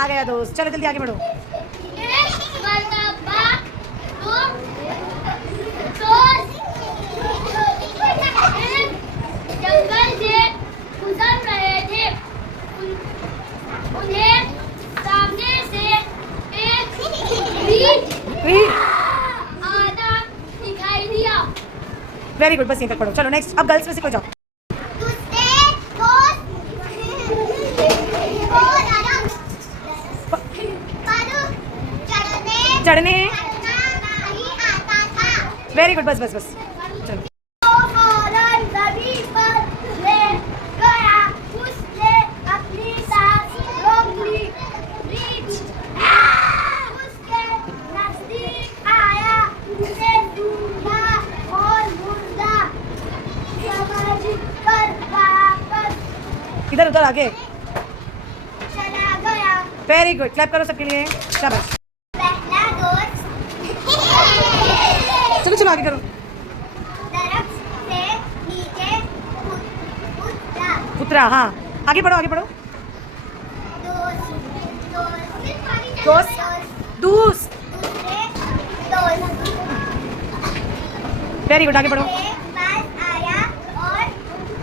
आ गया दोस्त, चलो जल्दी आगे बढ़ो। जंगल से गुजर रहे थे, उन्हें सामने से एक आना दिखाई दिया। वेरी गुड, बस यहीं तक पढ़ो। चलो नेक्स्ट, अब गर्ल्स में से कोई जाओ। चढ़ने। वेरी गुड, बस बस बस चलो। इधर उधर आगे चला गया। वेरी गुड, क्लैप करो सबके लिए, शाबाश। पहला दोस्त चलो चलो आगे करो। दरख्त से नीचे उतरा। उतरा, हाँ आगे बढ़ो आगे बढ़ो। दोस्त दोस्त दूस। दूसरे दोस्त वेरी गुड, आगे बढ़ो। के पास आया और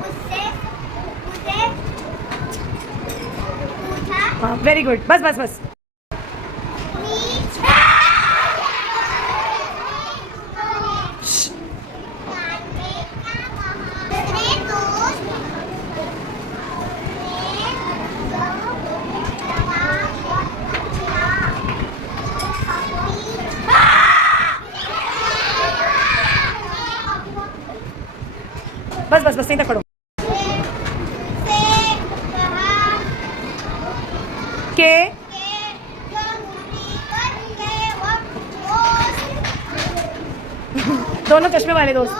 उससे मुझे पूछा, हाँ वेरी गुड, बस बस बस। बस बस बस यहीं तक पढ़ो। के दोनों चश्मे वाले दोस्त।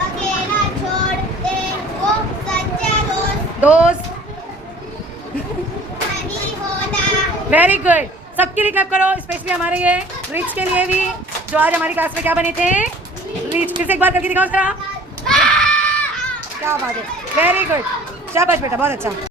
अकेला छोड़ दे वो सच्चा दोस्त दोस्त नहीं होता। वेरी गुड, सबके लिए क्लैप करो, स्पेशली हमारे ये रिच के लिए भी, जो आज हमारी क्लास में क्या बने थे, रिच। फिर से एक बार करके दिखाओ जरा, क्या बात है, वेरी गुड, शाबाश बेटा, बहुत अच्छा।